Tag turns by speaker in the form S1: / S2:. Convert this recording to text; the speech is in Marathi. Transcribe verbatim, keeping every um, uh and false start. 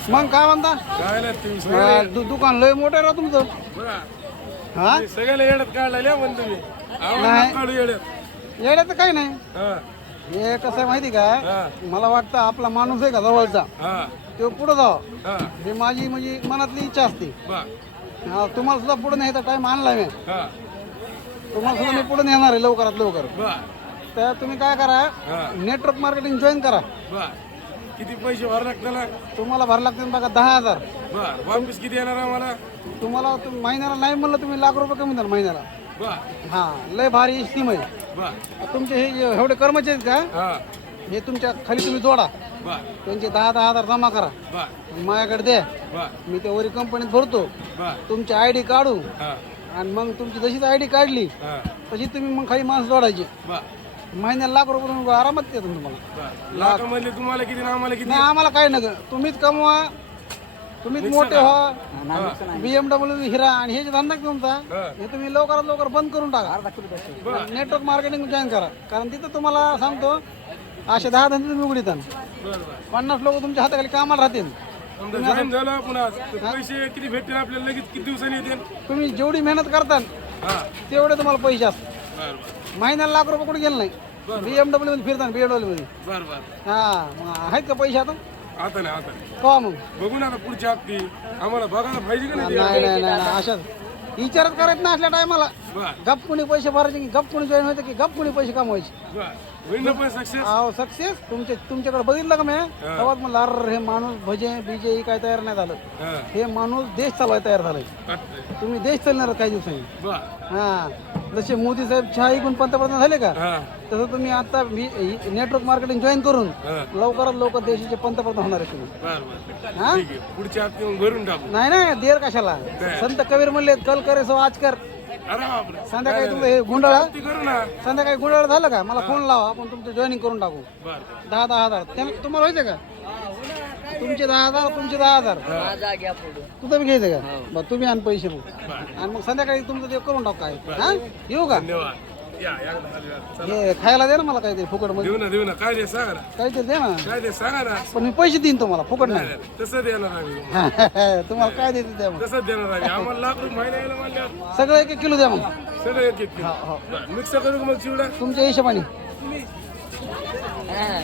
S1: मग काय म्हणता
S2: काय नाही तुम्ही
S1: अं,
S2: सगळे
S1: दु- दुकान लय मोठं आहे राव तुमचं
S2: बघा
S1: हा
S2: तुम्ही सगळ्याला येड्यात काढला म्हण तुम्ही आम्हाला
S1: नाही.
S2: काढू येड्यात
S1: येण्याचं काही नाही
S2: हा
S1: हे कसं आहे माहिती का
S2: हा
S1: मला वाटतं आपला माणूस आहे का जवळचा
S2: हा
S1: तो पुढे जावं
S2: हा
S1: ही माझी म्हणजे मनातली इच्छा असते
S2: बा
S1: हा, तुम्हाला सुद्धा पुढे न्यायचा टाइम आणला मी
S2: हा
S1: तुम्हाला सुद्धा मी पुढे नेणार आहे लवकरात लवकर
S2: बा
S1: तर तुम्ही काय करा
S2: हा
S1: नेटवर्क मार्केटिंग जॉईन करा
S2: बा किती पैसे भर लागताना
S1: तुम्हाला भर लागतील बघा दहा हजार
S2: बा वापस किती येणार आम्हाला
S1: तुम्हाला तुम- महिन्याला नाही म्हणलं तुम्ही लाख रुपये कमी द्या महिन्याला
S2: बा
S1: हा लय भारी स्कीम आहे
S2: बा
S1: तुमचे हे जे एवढे कर्मचारी आहेत का
S2: हा
S1: हे तुमच्या खाली तुम्ही जोडा
S2: बा
S1: त्यांचे दहा दहा हजार जमा करा
S2: बा
S1: माझ्याकडे द्या
S2: बा
S1: मी त्या वरी कंपनीत भरतो
S2: बा
S1: तुमची आय डी काढू
S2: हा
S1: आणि मग तुमची जशीच आय डी काढली
S2: हा
S1: तशी तुम्ही मग खाली माणसं जोडायची
S2: बा
S1: महिन्याला लाख रुपये तुम्ही आरामात देतो तुम्हाला
S2: बा लाखामधले तुम्हाला किती ना आम्हाला किती
S1: नाही आम्हाला काय नका तुम्हीच कमवा तुम्हीच मोठे व्हा बीएमडब्ल्यू हिरा आणि हे जे धंदा आहे तुमचा
S2: हा.
S1: हे तुम्ही लवकरात लवकर बंद करून टाका
S2: बा
S1: नेटवर्क मार्केटिंग जॉईन करा कारण तिथं तुम्हाला सांगतो असे दहा धंदे तुम्ही उघडीत
S2: बर बर
S1: पन्नास लोक तुमच्या हाताखाली कामाला राहतील
S2: समजा जॉईन झालं आपण आज तर पैसे किती भेटतील आपल्याला लगेच किती दिवसांनी येतील
S1: तुम्ही जेवढी मेहनत करताल
S2: हा
S1: तेवढे तुम्हाला पैसे असतात
S2: बर बर
S1: महिन्याला लाख रुपये कुठे गेलं नाही बीएमडब्ल्यू मध्ये फिरताना बीएमडब्ल्यू मध्ये
S2: बर बर
S1: हा मग आहेत का पैसे आता
S2: आता नाही आता नाही
S1: कवा मग
S2: बघू ना आता पुढच्या हप्ती आम्हाला बघायला पाहिजे का नाही
S1: नाही नाही नाही नाही, अशाच विचारच करायचं ना असल्या टायमाला
S2: बर
S1: गप कुणी पैसे भरायचे की गप कुणी जॉईन व्हायचं की गप कुणी पैसे कमवायचे
S2: बर होईल ना पण सक्सेस
S1: अहो सक्सेस तुमचे तुमच्याकडे बघितलं का मी तेव्हाच म्हणलं अरे हे माणूस भजे बीजे ही काय तयार नाही झालं
S2: हा
S1: हे माणूस देश चालवायला तयार झालाय
S2: वाटतंय.
S1: तुम्ही देश चालणार काही दिवसांनी
S2: बर
S1: हा जसे मोदी साहेब चहा ऐकून पंतप्रधान झाले का
S2: हा
S1: तसं तुम्ही आता नेटवर्क मार्केटिंग जॉईन करून
S2: हा
S1: लवकरात लवकर देशाचे पंतप्रधान होणार आहे तुम्ही
S2: बर बर
S1: हा
S2: ठीक आहे पुढच्या हप्ती मग भरून टाकू
S1: नाही नाही देर कशाला संत कबीर म्हणले कल करे सो आज कर
S2: अरे बापरे
S1: संध्याकाळी तुमचं हे गुंडाळा
S2: हप्ती करू ना
S1: संध्याकाळी गुंडाळा झालं का मला फोन लावा आपण तुमचं जॉईनिंग करून टाकू
S2: बर
S1: दहा दहा हजार त्याला तुम्हाला व्हायचं का तुमचे दहा हजार तुमचे दहा हजार तुझं बी घ्यायचं का बरं तुम्ही आण पैसे मग
S2: बर
S1: आणि मग संध्याकाळी तुमचं ते करून टाकू काय हा येऊ का
S2: धन्यवाद या या चला.
S1: हे खायला दे ना मला काहीतरी फुकट मध्ये
S2: देऊ ना देऊ ना काय दे सांगा ना
S1: काहीतरी दे ना
S2: काय दे सांगा ना
S1: पण मी पैसे देईन तुम्हाला फुकट नाही
S2: नाही, नाही, तसं देणार आम्ही
S1: तुम्हाला काय देते द्या मग
S2: तसंच देणार आम्ही आम्हाला लाख रुपये महिना यायला म्हणल्यावर
S1: सगळं एक एक किलो द्या मग
S2: सगळं एक एक मिक्स करू का मग चिवडा
S1: तुमच्या हिशोबाने